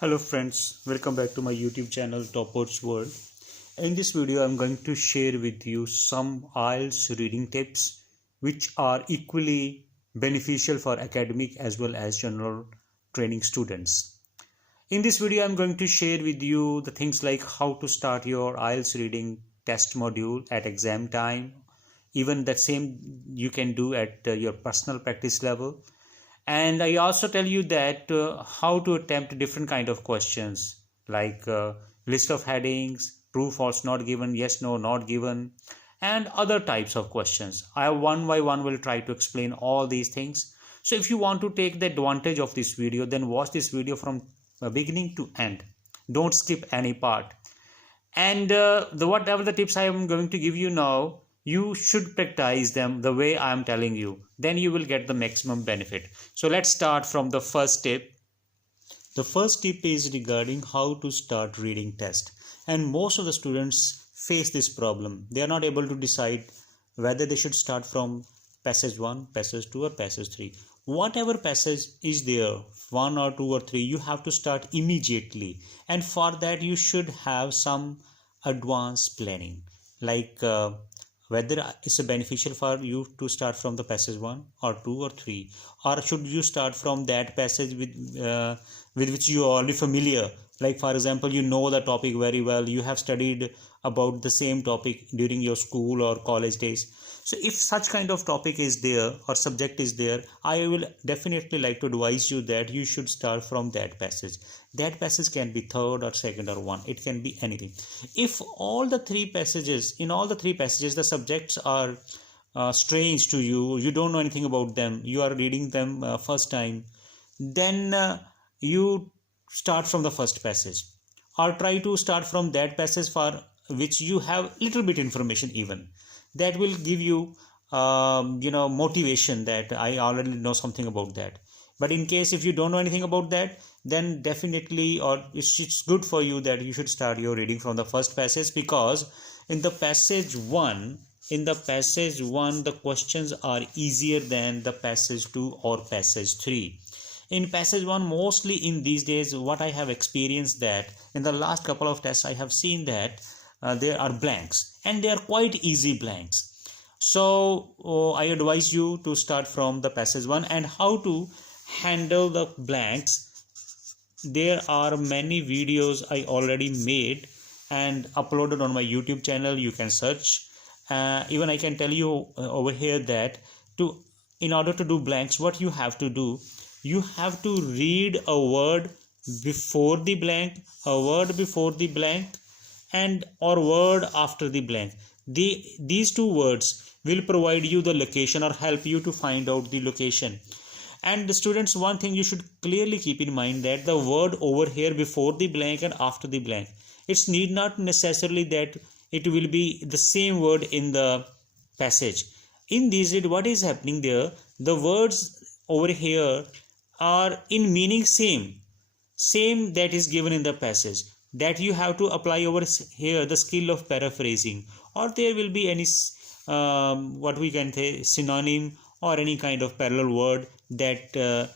Hello friends, welcome back to my YouTube channel Topwords World. In this video I'm going to share with you some IELTS reading tips which are equally beneficial for academic as well as general training students. In this video I'm going to share with you the things like how to start your IELTS reading test module at exam time. Even that same you can do at your personal practice level. And I also tell you that how to attempt different kind of questions like list of headings, true, false, not given, yes, no, not given, and other types of questions. I one by one will try to explain all these things. So if you want to take the advantage of this video, then watch this video from beginning to end. Don't skip any part. And whatever the tips I am going to give you now, you should practice them the way I am telling you. Then you will get the maximum benefit. So let's start from the first tip. The first tip is regarding how to start reading test. And most of the students face this problem. They are not able to decide whether they should start from passage 1, passage 2 or passage 3. Whatever passage is there, 1 or 2 or 3, you have to start immediately. And for that you should have some advanced planning, like whether it's beneficial for you to start from the passage 1 or 2 or 3, or should you start from that passage with which you are already familiar. Like for example, you know the topic very well, you have studied about the same topic during your school or college days. So if such kind of topic is there or subject is there, I will definitely like to advise you that you should start from that passage. That passage can be third or second or one, it can be anything. If all the three passages, in all the three passages the subjects are strange to you, you don't know anything about them, you are reading them first time, then you start from the first passage, or try to start from that passage for which you have little bit information. Even that will give you motivation that I already know something about that. But in case if you don't know anything about that, then definitely, or it's good for you that you should start your reading from the first passage, because in the passage 1, the questions are easier than the passage 2 or passage 3. In passage 1, mostly in these days, what I have experienced that in the last couple of tests, I have seen that there are blanks, and they are quite easy blanks. So I advise you to start from the passage 1. And how to handle the blanks, there are many videos I already made and uploaded on my YouTube channel. You can search. Even I can tell you over here that in order to do blanks, what you have to do, you have to read a word before the blank, a word before the blank, and or word after the blank. These two words will provide you the location or help you to find out the location. And the students, one thing you should clearly keep in mind, that the word over here before the blank and after the blank, it's need not necessarily that it will be the same word in the passage. In these, what is happening there, the words over here are in meaning same that is given in the passage, that you have to apply over here the skill of paraphrasing, or there will be any what we can say synonym or any kind of parallel word that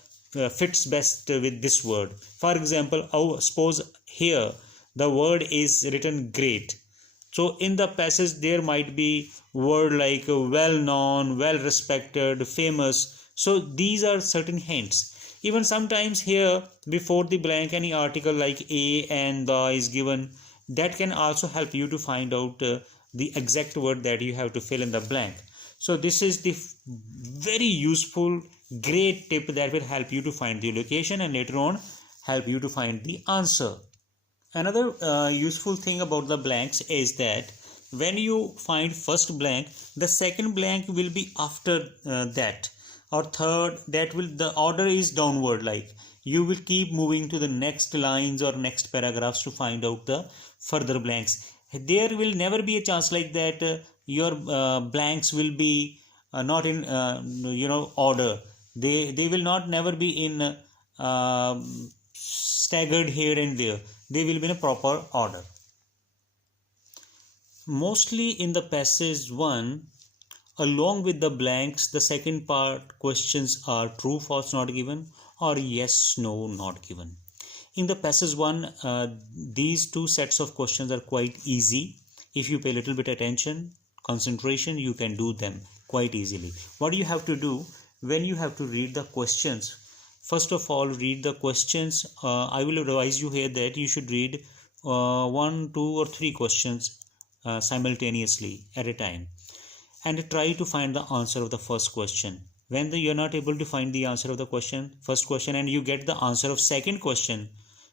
fits best with this word. For example, suppose here the word is written great, so in the passage there might be word like well known, well respected, famous. So these are certain hints. Even sometimes here before the blank any article like a and the is given, that can also help you to find out the exact word that you have to fill in the blank. So this is the very useful, great tip that will help you to find the location and later on help you to find the answer. Another useful thing about the blanks is that when you find first blank, the second blank will be after that, or third, that will, the order is downward, like you will keep moving to the next lines or next paragraphs to find out the further blanks. There will never be a chance like that your blanks will be not in order. They will not never be in staggered here and there. They will be in a proper order. Mostly in the passage 1, along with the blanks, the second part questions are true, false, not given, or yes, no, not given. In the passage 1, these two sets of questions are quite easy. If you pay a little bit attention, concentration, you can do them quite easily. What do you have to do when you have to read the questions? First of all, read the questions. I will advise you here that you should read 1, 2 or 3 questions simultaneously at a time, and try to find the answer of the first question. When you're not able to find the answer of the first question, and you get the answer of second question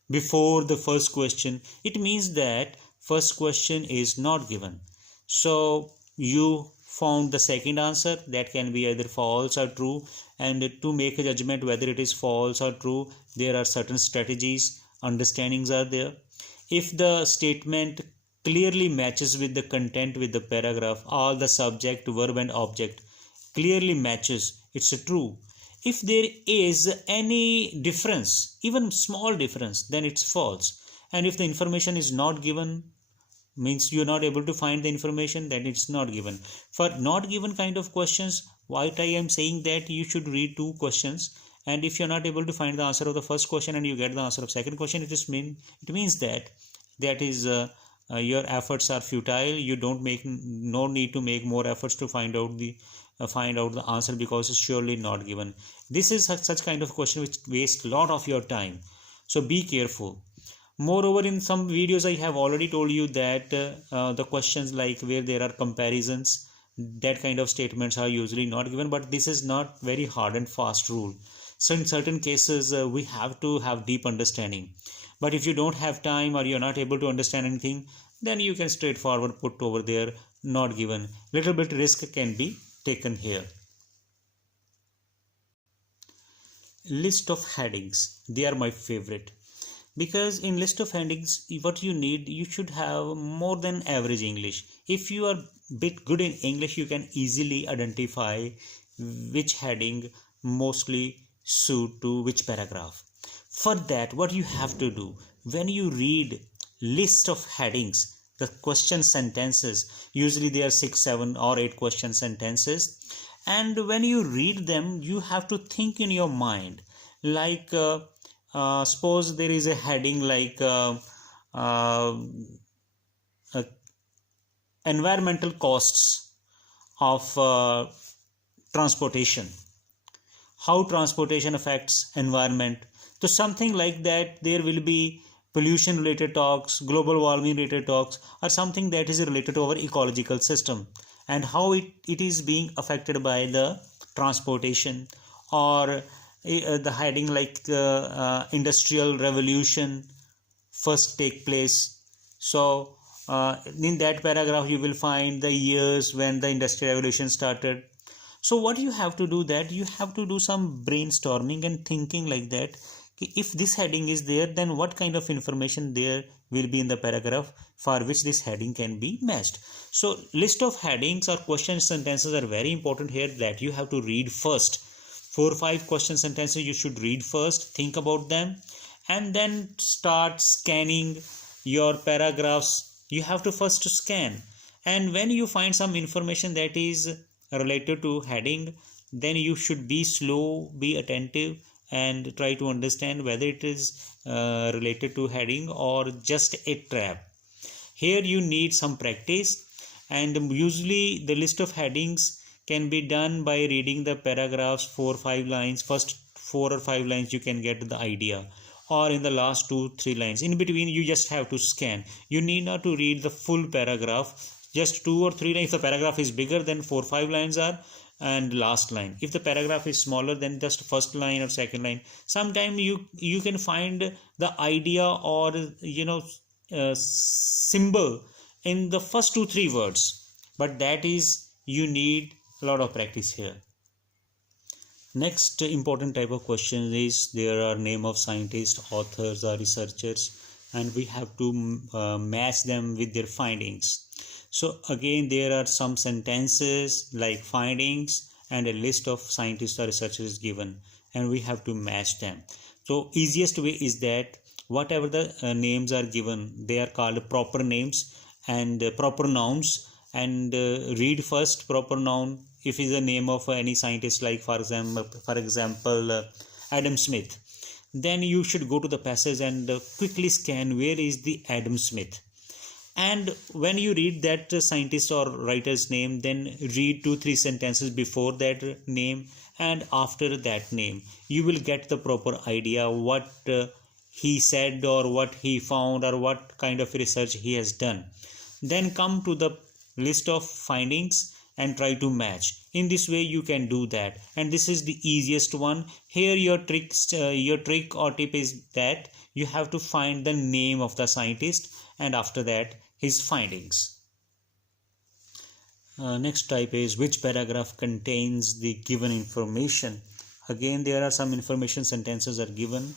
before the first question, it means that first question is not given. So you found the second answer, that can be either false or true, and to make a judgment whether it is false or true, there are certain strategies, understandings are there. If the statement clearly matches with the content with the paragraph, all the subject, verb and object clearly matches, it's a true. If there is any difference, even small difference, then it's false. And if the information is not given, means you're not able to find the information, then it's not given. For not given kind of questions, what I am saying that you should read 2 questions, and if you're not able to find the answer of the first question and you get the answer of second question, it means that is your efforts are futile. You don't make no need to make more efforts to find out the answer, because it's surely not given. This is such kind of question which wastes a lot of your time, so be careful. Moreover, in some videos I have already told you that the questions like where there are comparisons, that kind of statements are usually not given, but this is not very hard and fast rule. So in certain cases we have to have deep understanding, but if you don't have time or you're not able to understand anything, then you can straightforward put over there not given. Little bit risk can be taken here. List of headings, they are my favorite, because in list of headings what you need, you should have more than average English. If you are bit good in English, you can easily identify which heading mostly suit to which paragraph. For that, what you have to do, when you read list of headings, the question sentences, usually there are 6, 7 or 8 question sentences, and when you read them, you have to think in your mind, like suppose there is a heading like environmental costs of transportation, how transportation affects environment. So something like that, there will be pollution related talks, global warming related talks, or something that is related to our ecological system and how it is being affected by the transportation. Or the heading like industrial revolution first take place. So in that paragraph you will find the years when the industrial revolution started. So what you have to do, that you have to do some brainstorming and thinking like that. If this heading is there, then what kind of information there will be in the paragraph for which this heading can be matched. So list of headings or question sentences are very important here, that you have to read first. 4 or 5 question sentences you should read first, think about them, and then start scanning your paragraphs. You have to first scan, and when you find some information that is related to heading, then you should be slow, be attentive, and try to understand whether it is related to heading or just a trap. Here you need some practice, and usually the list of headings can be done by reading the paragraphs 4 or 5 lines. First 4 or 5 lines you can get the idea, or in the last 2-3 lines. In between you just have to scan. You need not to read the full paragraph, just 2 or 3 lines. If the paragraph is bigger, then 4 or 5 lines are, and last line. If the paragraph is smaller, then just first line or second line. Sometimes you can find the idea or symbol in the first 2-3 words, but that is, you need a lot of practice here. Next important type of question is, there are name of scientists, authors or researchers, and we have to match them with their findings. So again, there are some sentences like findings and a list of scientists or researchers given, and we have to match them. So easiest way is that whatever the names are given, they are called proper names and proper nouns, and read first proper noun. If is the name of any scientist, like for example Adam Smith, then you should go to the passage and quickly scan where is the Adam Smith. And when you read that scientist or writer's name, then read 2-3 sentences before that name and after that name. You will get the proper idea what he said or what he found or what kind of research he has done. Then come to the list of findings and try to match. In this way you can do that, and this is the easiest one. Here your trick or tip is that you have to find the name of the scientist and after that his findings. Next type is which paragraph contains the given information. Again, there are some information sentences are given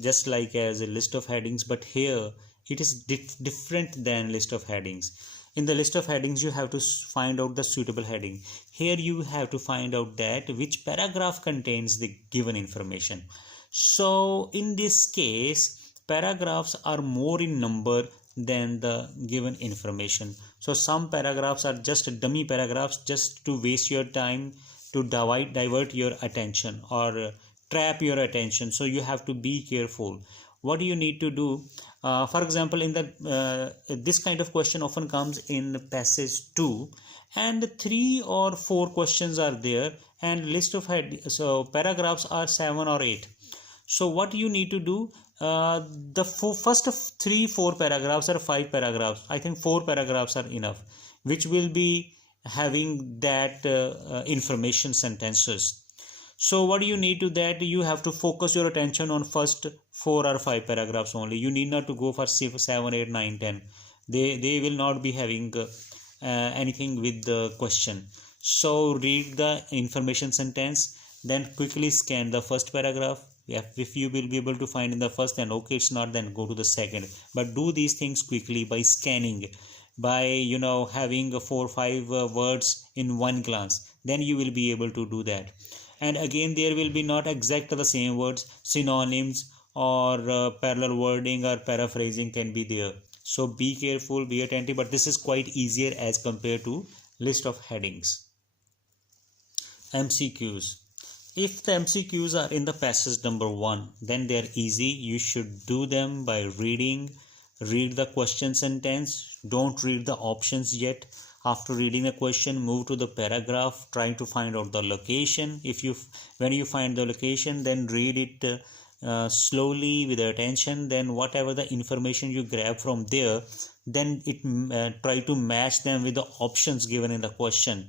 just like as a list of headings, but here it is different than list of headings. In the list of headings you have to find out the suitable heading. Here you have to find out that which paragraph contains the given information. So in this case, paragraphs are more in number than the given information. So some paragraphs are just dummy paragraphs just to waste your time, to divert your attention or trap your attention. So you have to be careful. What do you need to do? For example, in the this kind of question often comes in passage 2, and 3 or 4 questions are there, and list of so paragraphs are 7 or 8. So what you need to do, the first of 3-4 paragraphs or 5 paragraphs, I think 4 paragraphs are enough, which will be having that information sentences. So what do you need to that? You have to focus your attention on first 4 or 5 paragraphs only. You need not to go for 7, 8, 9, 10. They will not be having anything with the question. So read the information sentence, then quickly scan the first paragraph. If you will be able to find in the first, then okay, it's not, then go to the second. But do these things quickly by scanning, by having 4 or 5 words in one glance. Then you will be able to do that. And again, there will be not exactly the same words, synonyms or parallel wording or paraphrasing can be there. So be careful, be attentive, but this is quite easier as compared to list of headings. MCQs. If the MCQs are in the passage number 1, then they are easy. You should do them by read the question sentence. Don't read the options yet. After reading the question, move to the paragraph, trying to find out the location. When you find the location, then read it slowly with attention. Then whatever the information you grab from there, then try to match them with the options given in the question.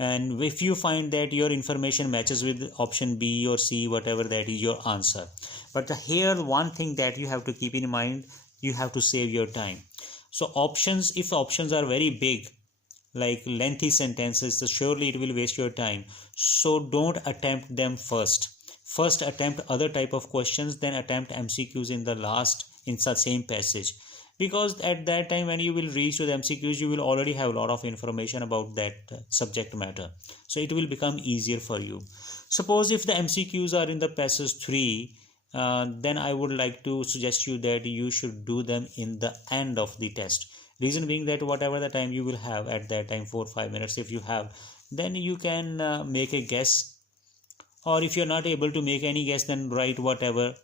And if you find that your information matches with option B or C, whatever, that is your answer. But here one thing that you have to keep in mind, you have to save your time. So if options are very big, like lengthy sentences, so surely it will waste your time. So don't attempt them first. First attempt other type of questions, then attempt MCQs in the same passage. Because at that time when you will reach to the MCQs, you will already have a lot of information about that subject matter. So it will become easier for you. Suppose if the MCQs are in the passage 3, then I would like to suggest you that you should do them in the end of the test. Reason being that whatever the time you will have at that time, 4 or 5 minutes if you have, then you can make a guess, or if you're not able to make any guess, then write whatever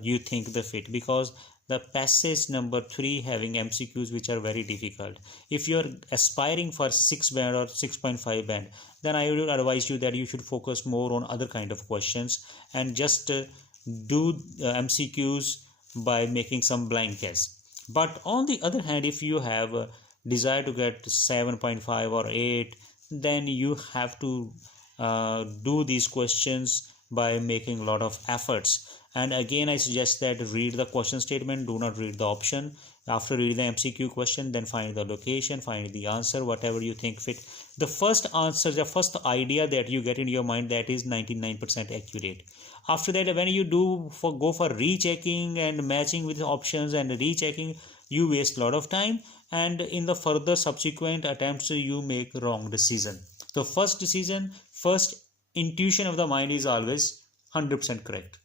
you think the fit, because the passage number 3 having MCQs which are very difficult. If you're aspiring for 6 band or 6.5 band, then I would advise you that you should focus more on other kind of questions and just do MCQs by making some blind guess. But on the other hand, if you have a desire to get 7.5 or 8, then you have to do these questions by making a lot of efforts. And again, I suggest that read the question statement, do not read the option. After reading the MCQ question, then find the location, find the answer, whatever you think fit. The first answer, the first idea that you get in your mind, that is 99% accurate. After that, when you go for rechecking and matching with options and rechecking, you waste a lot of time, and in the further subsequent attempts you make wrong decision. So first intuition of the mind is always 100% correct.